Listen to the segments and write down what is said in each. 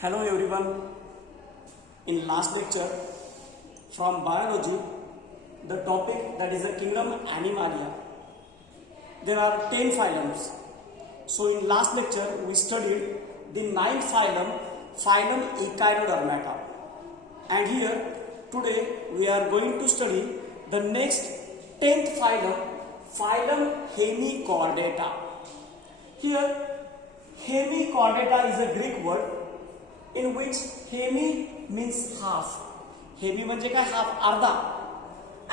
Hello everyone. In last lecture from biology, the topic that is the kingdom Animalia. There are 10 phylums. So in last lecture we studied the ninth phylum, phylum Echinodermata. And here today we are going to study the next 10th phylum, phylum Hemichordata. Here Hemichordata is a Greek word in which hemi means half. Hemi म्हणजे काय half, अर्धा.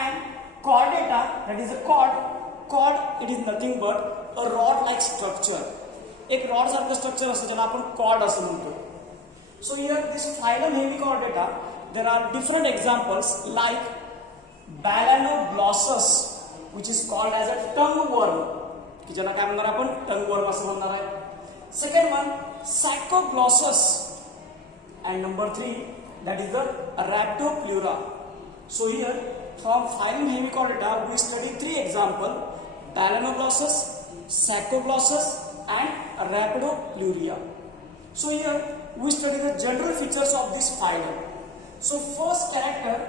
And chordata, that is a chord it is nothing but a rod like structure. एक rod सारखं structure असतं ज्याला आपण cord असं म्हणतो. So here this phylum Hemichordata, there are different examples like Balanoglossus, which is called as a tongue worm, की ज्याला काय म्हणणार आपण tongue worm असं म्हणणार आहे. Second one, Saccoglossus. And number 3, that is the Rhabdopleura. So here from phylum Hemichordata we study 3 examples: Balanoglossus, Saccoglossus and Rhabdopleura. So here we study the general features of this phylum. So first character,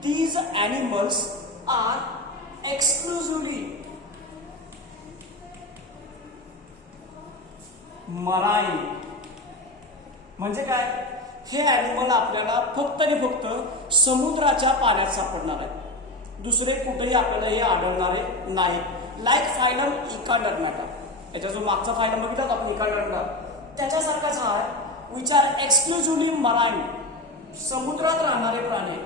these animals are exclusively marine. म्हणजे काय, हे animal आपल्याला फक्त आणि फक्त समुद्राच्या पाण्यात सापडणार आहे, दुसरे कुठेही आपल्याला हे आढळणारे नाही. लाईक फायलम इकाडर्मॅटा, याचा जो मागचा फायलम बघितला आपण इकाडर्मॅटा त्याच्यासारखाच हा आहे, विच आर एक्सक्लुझिव्हली मराईन, समुद्रात राहणारे प्राणी.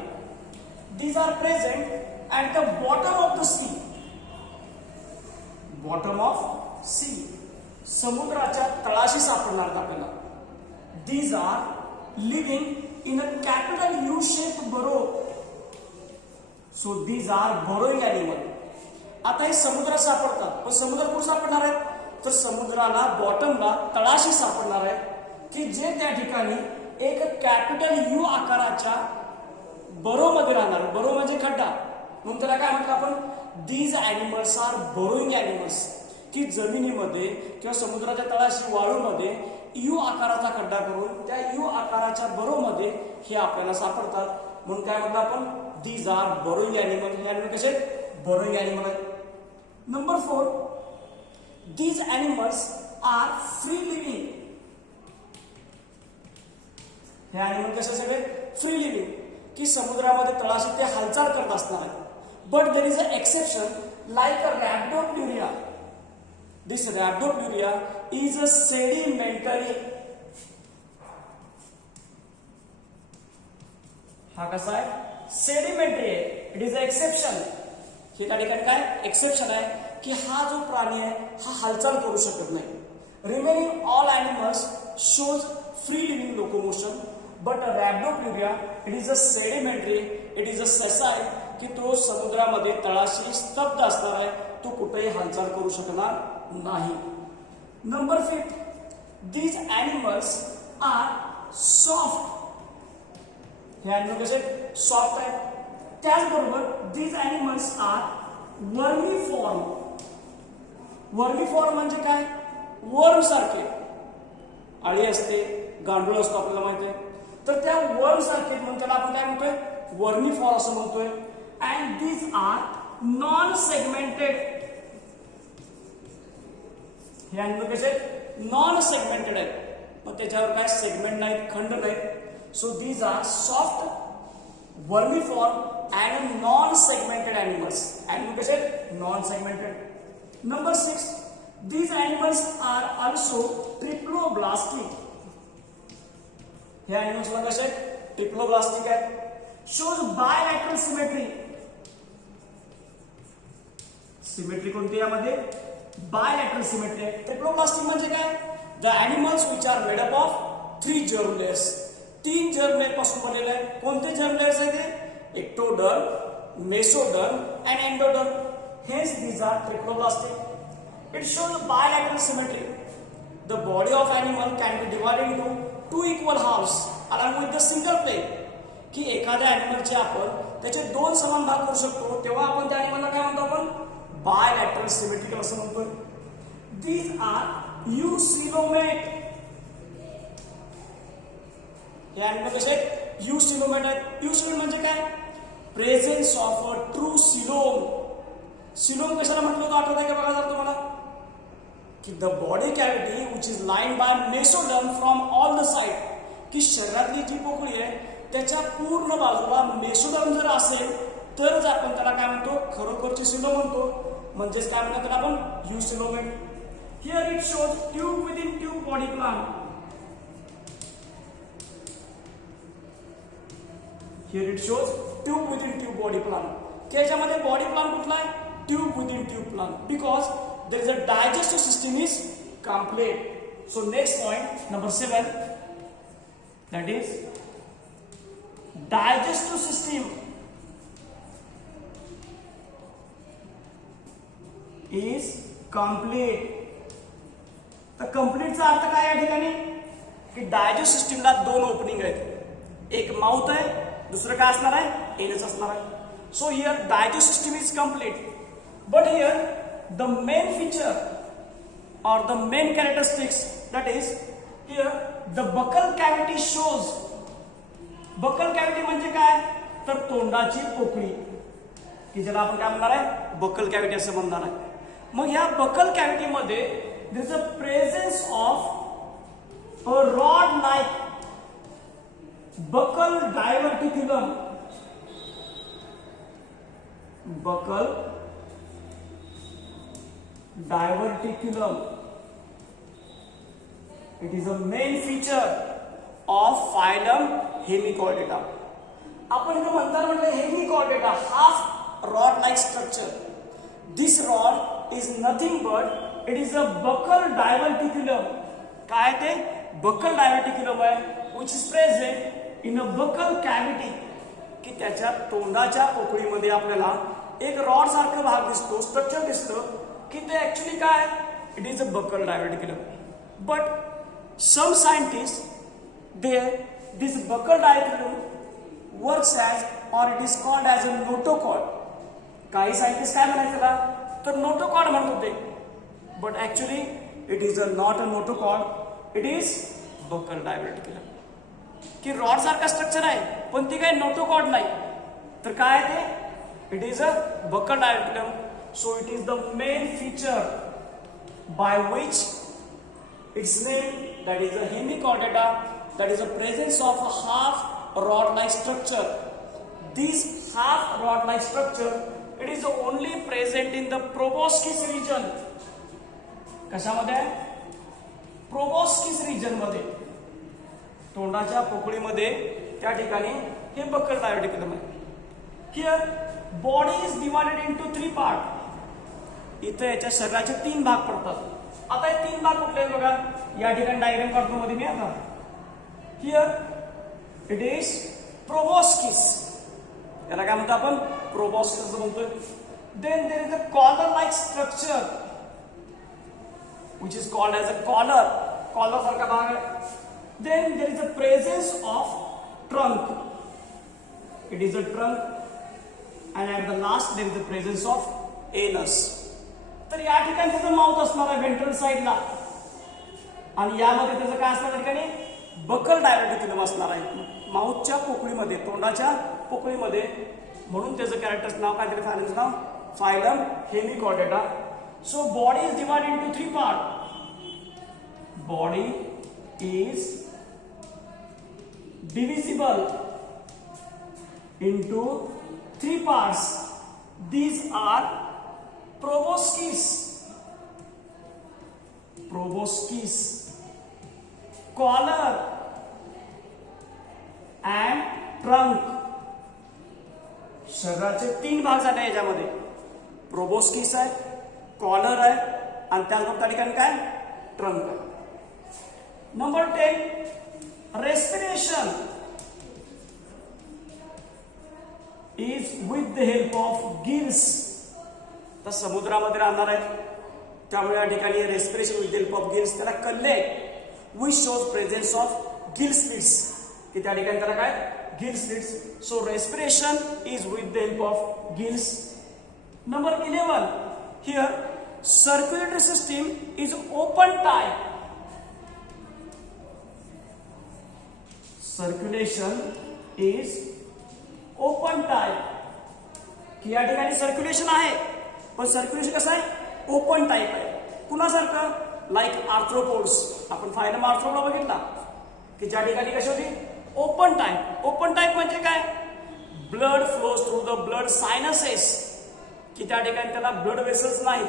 These are present at the bottom of the sea. Bottom of sea, समुद्राच्या तळाशी सापडणार आपल्याला. These are living in a capital U-shaped burrow. So these are burrowing animal. आता हे समुद्रात सापडतात, पण समुद्रात कुठे सापडणार आहेत, तर समुद्राला बॉटमला तळाशी सापडणार आहे, की जे त्या ठिकाणी एक कॅपिटल यू आकाराच्या बरो मध्ये राहणार. बरो म्हणजे खड्डा, म्हणून त्याला काय म्हटलं आपण, these animals are burrowing animals, की जमिनीमध्ये किंवा समुद्राच्या तळाशी वाळूमध्ये यू आकाराचा खड्डा करून त्या यू आकाराच्या बरोमध्ये हे आपल्याला सापडतात, म्हणून काय म्हटलं आपण, दीज आर बोरोइंग ॲनिमल. हे ॲनिमल कसे बोरोइंग ॲनिमल आहेत. Number 4, these animals are free living. हे ॲनिमल कसे सगळे फ्री लिव्हिंग, की समुद्रामध्ये तळाशी ते हालचाल करत असणार आहेत. But there is a exception like a Rhabdopleura. This Rhabdopleura is a sedimentary. हा कसा आहे, सेडिमेंटरी आहे. It is a exception. हे त्या ठिकाणी काय एक्सेप्शन आहे, की हा जो प्राणी आहे हा हालचाल करू शकत नाही. Remaining all animals shows free living locomotion, but Rhabdopleura it is a sedimentary, it is a sessile, की तो समुद्रामध्ये तळाशी स्तब्ध असणार आहे, तो कुठेही हालचाल करू शकणार नाही. Number 5, these animals are soft. हे ॲनिमल कसे सॉफ्ट आहेत. त्याचबरोबर these animals are vermiform. Vermiform म्हणजे काय, वर्म सारखे. अळी असते, गांडूळ असतो आपल्याला माहिती आहे, तर त्या वर्म सारखे म्हणून त्याला आपण काय म्हणतोय, वर्मीफॉर्म असं म्हणतोय. And these are non segmented. हे ॲनिमल कसे नॉन सेगमेंटेड आहेत, मग त्याच्यावर काय सेगमेंट नाहीत, खंड नाहीत. So these are soft, vermiform and non segmented animals. Animal कसे non segmented. Number 6, these animals are also triploblastic. हे ॲनिमल्स कसे ट्रिप्लोब्लास्टिक आहेत. Shows bilateral symmetry. सिमेट्री कोणती यामध्ये, बायलॅटरल सिमेट्री आहे. ट्रिप्लोब्लास्टिक म्हणजे काय, the animals which are made up of 3 germ layers. 3 germ layer पासून बनलेले आहेत. कोणते जर्म लेयर्स आहेत ते, ectoderm, mesoderm and endoderm. Hence these are triploblastic. It shows bilateral symmetry. The body of animal can be divided into 2 equal halves along with the single plane, की एखाद्या ॲनिमलचे आपण त्याचे 2 समान भाग करू शकतो, तेव्हा आपण त्या ॲनिमलला काय म्हणतो, आपण बायलॅटरल सिमेट्रिकल असं म्हणतोय. These are eucoelomate. हे अॅनिमल कसे आहेत, यूसिलोमेट आहेत. यूसिलोमेट म्हणजे काय, presence of a true coelom. Coelom कशाला म्हटलं होतं आठवत आहे का बघा जर तुम्हाला, की the body cavity which is line by mesoderm from all the side, की शरीरातली जी पोकळी आहे त्याच्या पूर्ण बाजूला मेसोडर्म जर असेल तरच आपण त्याला काय म्हणतो, खरोखरची सिलोम म्हणतो. म्हणजेच काय म्हणतो त्याला आपण, eucoelomate. Here it shows tube within tube body plan. Here it shows tube within tube body plan. की याच्यामध्ये बॉडी प्लान कुठला आहे, tube within tube plan, because there is a digestive system is complete. So next point, number 7, that is digestive system is complete. तर कम्प्लीटचा अर्थ काय या ठिकाणी, की डायजेस्ट सिस्टीमला दोन ओपनिंग आहेत, एक माउथ आहे, दुसरं काय असणार आहे, एनस असणार आहे. So here digest system is complete. But here the main feature or the main characteristics, that is here the buccal cavity shows. buccal cavity म्हणजे काय, तर तोंडाची पोकळी, की ज्याला आपण काय म्हणणार आहे, buccal cavity असं म्हणणार आहे. मग ह्या buccal cavity मध्ये there is a presence of a rod like buccal diverticulum. buccal diverticulum, it is a main feature of phylum Hemichordata. आपण इथं म्हणताना म्हटलं hemichordata, half rod like structure. This rod is nothing but it is a buccal diverticulum. काय ते, buccal diverticulum आहे, which is present in a buccal cavity, की त्याच्या तोंडाच्या पोकळीमध्ये आपल्याला एक रॉड सारखं भाग दिसतो, स्ट्रक्चर दिसतं, की ते ऍक्च्युअली काय, it is a buccal diverticulum. But some scientist this buccal diverticulum works as or it is called as a notochord. काही सायंटिस्ट काय म्हणायचं त्याला, तर नोटोकॉड म्हणत होते. But actually it is not a notochord, it is buccal diverticulum. की rod सारखा structure आहे पण ती काय नोटोकॉड नाही, तर काय ते, it is a buccal diverticulum. So it is the main feature by which its name, that is a hemichordata, that is the presence of a half rod-like structure. This half rod-like structure, it is only present in the proboscis region. कशामध्ये, proboscis region मध्ये, तोंडाच्या पोकळीमध्ये, त्या ठिकाणी हे buckle diverticulum आहे. Here body is divided into 3 parts. इथं याच्या शरीराचे 3 भाग पडतात. आता हे 3 भाग कुठले आहेत बघा, या ठिकाणी डायग्राम काढतो मध्ये मी. आता हिअर इट इज प्रोबॉस्किस, याला काय म्हणतो आपण, प्रोबॉस्किस म्हणतोय. Then there is a collar like structure which is called as a collar, collar सारखा भाग आहे. Then there is a presence of trunk, it is a trunk, and at the last there is the presence of anus. तर या ठिकाणी त्याचं mouth असणार आहे ventral साइडला, आणि यामध्ये त्याचं काय असणार, ठिकाणी बकल डायव्हर्टिक्युलम असणार आहे माउथच्या पोकळीमध्ये, तोंडाच्या पोकळीमध्ये. म्हणून त्याचं कॅरेक्टरचं नाव काय, फायलमचं नाव phylum hemichordata. So body is divided into 3 part. Body is divisible into 3 parts. These are proboscis, collar and trunk. शरीराचे 3 भाग झाले याच्यामध्ये, प्रोबोस्किस आहे, कॉलर आहे, आणि त्याचबरोबर त्या ठिकाणी काय, ट्रंक आहे. Number 10, respiration is with the help of gills. तर समुद्रामध्ये राहणार आहे त्यामुळे या ठिकाणी respiration with the help of gills, त्याला कल्ले which shows presence of gill slits, की त्या ठिकाणी त्याला काय, gill slits. So respiration is with the help of gills. Number 11, here circulatory system is open type. Circulation is open type, की या ठिकाणी सर्क्युलेशन आहे पण सर्क्युलेशन कसं आहे, ओपन टाइप आहे. कुणासारखं, लाईक आर्थ्रोपोड्स. आपण फायलम आर्थ्रोपोडा बघितला की ज्या ठिकाणी कशी होती, ओपन टाइप. ओपन टाइप म्हणजे काय, blood flows through the blood sinuses, की त्या ठिकाणी त्याला ब्लड वेसल्स नाहीत,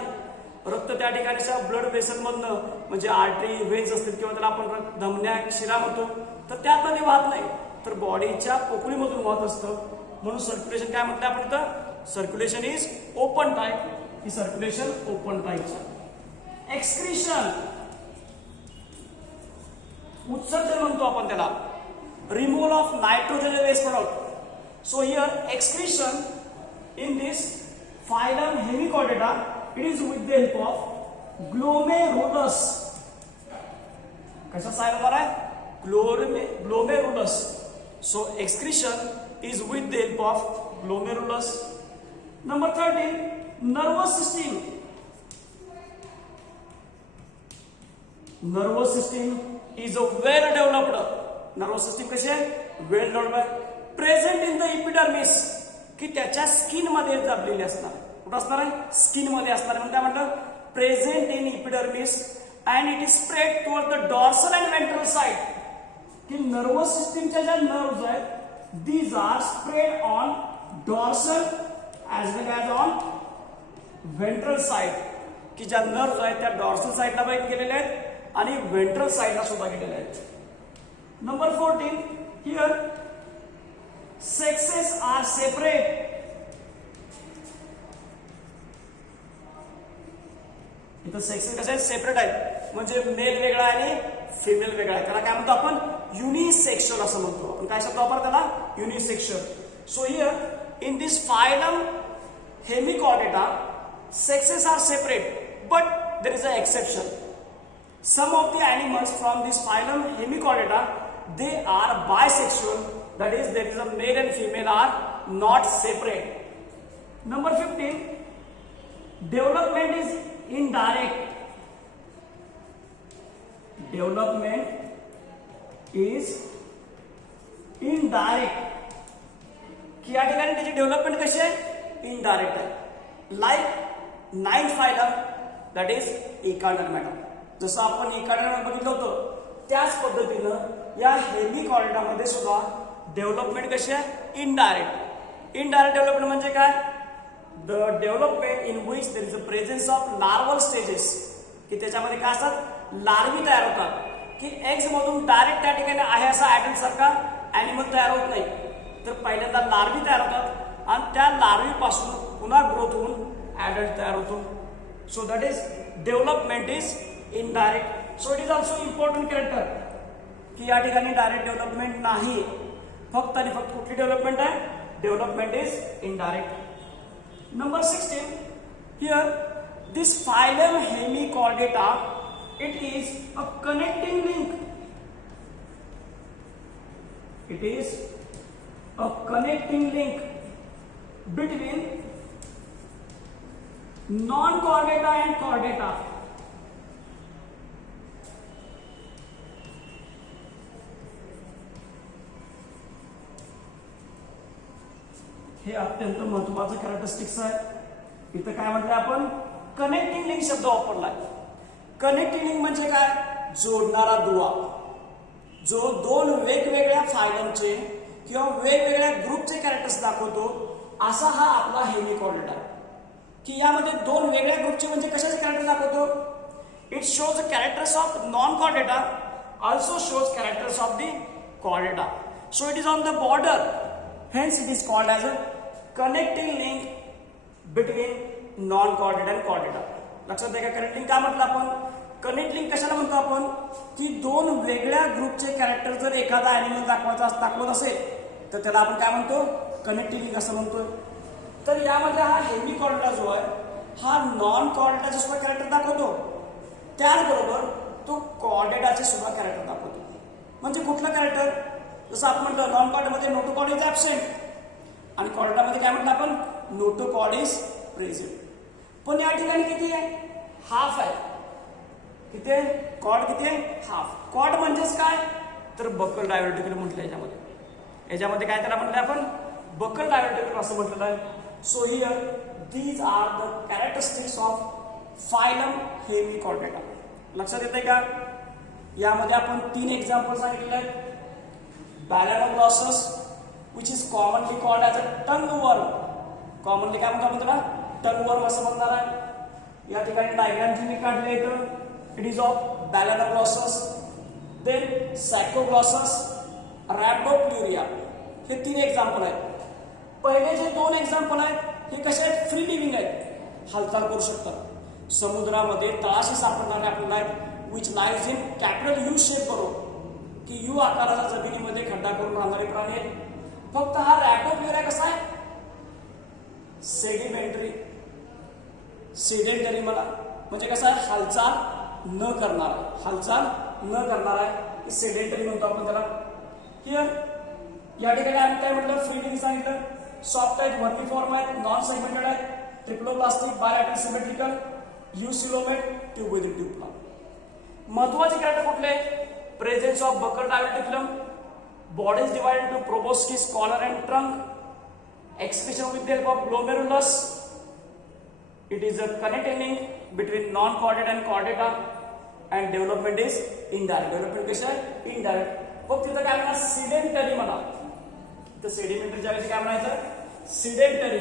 रक्त त्या ठिकाणच्या ब्लड वेसल मधनं म्हणजे आर्टरी व्हेन्स असतील किंवा त्याला आपण धमन्या शिरा म्हणतो, तर त्यातनं ते वाहत नाही, तर बॉडीच्या पोकळीमधून वाहत असतं. म्हणून सर्क्युलेशन काय म्हटलं आपण इथं, सर्क्युलेशन इज ओपन टाइप, ही सर्क्युलेशन ओपन टाइपचं. एक्सक्रीशन, उत्सर्जन म्हणतो आपण त्याला, removal of nitrogen waste product. So here excretion in this phylum Hemichordata, it is with the help of glomerulus. कैसा साइड हमारा है, glomerulus. So excretion is with the help of glomerulus. Number 13, nervous system. Nervous system is a well developed. Nervous system कसे आहे, well developed, present in the epidermis, की त्याच्या skin मध्ये दबलेली असणार. कुठं असणार आहे, स्किन मध्ये असणार. म्हणजे काय म्हणतात, present in epidermis and it is spread toward the dorsal and ventral side, की नर्वस सिस्टीमच्या ज्या नर्व्स आहेत these are spread on dorsal as well as on ventral side, की ज्या नर्व्स आहेत त्या डॉर्सल साइडला गेलेल्या आहेत आणि वेंट्रल साइडला सुद्धा गेलेल्या आहेत. Number 14, here sexes are separate. इथं सेक्सेस कसे आहेत, सेपरेट आहेत, म्हणजे मेल वेगळा आणि फिमेल वेगळा आहे. त्याला काय म्हणतो आपण, युनिसेक्शुअल असं म्हणतो. आपण काय शब्द वापरतो त्याला, unisexual. So here in this phylum hemichordata sexes are separate, but there is an exception. Some of the animals from this phylum Hemichordata, they are bisexual. That is, there is a male and female are not separate. Number 15, development is indirect. Development is indirect. की या ठिकाणी त्याची development कशी आहे, indirect आहे. Like 9th phylum, that is echinodermata. जसं आपण इकाडर्मा बघितलं होतं त्याच पद्धतीनं या हेमिकॉर्डेटामध्ये सुद्धा डेव्हलपमेंट कशी आहे, इनडायरेक्ट. इनडायरेक्ट डेव्हलपमेंट म्हणजे काय, the development in which there is a presence of larval stages, की त्याच्यामध्ये काय असतात, लार्वी तयार होतात, की एग्ज मधून डायरेक्ट त्या ठिकाणी आहे असा ऍडल्ट सारखा ऍनिमल तयार होत नाही, तर पहिल्यांदा लार्वी तयार होतात आणि त्या लार्वी पासून पुन्हा ग्रोथ होऊन ऍडल्ट तयार होतो. So that is development is indirect. So it is also important character, की या ठिकाणी डायरेक्ट डेव्हलपमेंट नाही, फक्त आणि फक्त कुठली डेव्हलपमेंट आहे, development is indirect. Number 16, here this phylum Hemichordata, it is a connecting link. It is a connecting link between non-chordata and chordata. हे अत्यंत महत्वाचं कॅरेक्टरिस्टिक्स आहे. इथं काय म्हटलं आपण, कनेक्टिंग लिंक शब्द वापरलाय. कनेक्टिंग लिंक म्हणजे काय, जोडणारा दुवा, जो दोन वेगवेगळ्या फायलमचे किंवा वेगवेगळ्या ग्रुपचे कॅरेक्टर्स दाखवतो, असा हा आपला हेमिकॉर्डेटा, की यामध्ये दोन वेगळ्या ग्रुपचे म्हणजे कशाचे कॅरेक्टर दाखवतो. It shows characters of non Chordata, also shows characters of the Chordata. So it is on the border, hence it is called as a connecting link between non-chordata and chordata. लक्षात द्या, connecting का म्हटलं आपण, connect link कशाला म्हणतो आपण, की दोन वेगळ्या ग्रुपचे कॅरेक्टर जर एखादा ॲनिमल दाखवत असेल तर त्याला आपण काय म्हणतो, कनेक्टिंग लिंक असं म्हणतो. तर यामध्ये हा हेमिकॉर्डेटा जो आहे हा नॉन कॉर्डेटाचे सुद्धा कॅरेक्टर दाखवतो, त्याचबरोबर तो कॉर्डेटाचे सुद्धा कॅरेक्टर दाखवतो. म्हणजे कुठलं कॅरेक्टर, जसं आपण म्हटलं नॉन कॉर्डेटामध्ये नोटोकॉर्ड इज ऍबसेंट आणि कॉर्डेटामध्ये काय म्हटलं आपण, नोटोकॉर्ड इज प्रेझेंट. पण या ठिकाणी किती आहे, हाफ आहे. किती आहे, कॉर्ड किती आहे, हाफ. कॉर्ड म्हणजेच काय, तर बकल डायव्हर्टिकल म्हटलं याच्यामध्ये काय त्याला म्हटलं आपण बकल डायव्हर्टिकल असं म्हटलेलं आहे. So here these are the characteristics of phylum hemichordata. लक्षात येते का? यामध्ये आपण 3 एक्झाम्पल सांगितलेले आहेत. Balanoglossus which is commonly called as a tongue worm. Commonly काय म्हणतो आपण त्याला? टंग वर्म असं म्हणणार आहे. या ठिकाणी डायग्राम जी मी काढली आहे इट इज ऑफ बॅलेनोग्लॉसस. देन सायकोग्लॉसस, रॅप्डोप्लुरिया. हे 3 एक्झाम्पल आहेत. पहिले जे 2 एक्झाम्पल आहेत हे कसे आहेत? फ्री लिव्हिंग आहेत, हालचाल करू शकतात. समुद्रामध्ये तळाशी सापडणारे आपल्याला आहेत which lives in capital U shape बरोबर की यू आकाराचा जमिनीमध्ये खड्डा करून राहणारे प्राणी आहेत. फक्त हा रॅप्डोप्लुरिया कसा आहे? सेडिमेंटरी, सेडेंटरी मला म्हणजे कसं आहे? हालचाल न करणार आहे. सेडेंटरी म्हणतो आपण त्याला. हिअर या ठिकाणी आम्ही काय म्हटलं? फ्री लिव्हिंग सांगितलं. सॉफ्ट आहेत, वर्मिफॉर्म आहेत, नॉन सेगमेंटेड आहेत, triploblastic, bilateral symmetrical, eucoelomate, tube with ट्यूबला. महत्वाचे कॅरेक्टर कुठले? Presence of buccal diverticulum, body's divided into proboscis, collar and trunk, excretion with the help of glomerulus. It is a connecting between non-chordate and chordata, and development is indirect. Development कशी आहे? Indirect. फक्त तिथं काय म्हणा? Sedentary म्हणा. तर सेडिमेंटरीच्या वेळी काय म्हणायचं? सिडेंटरी.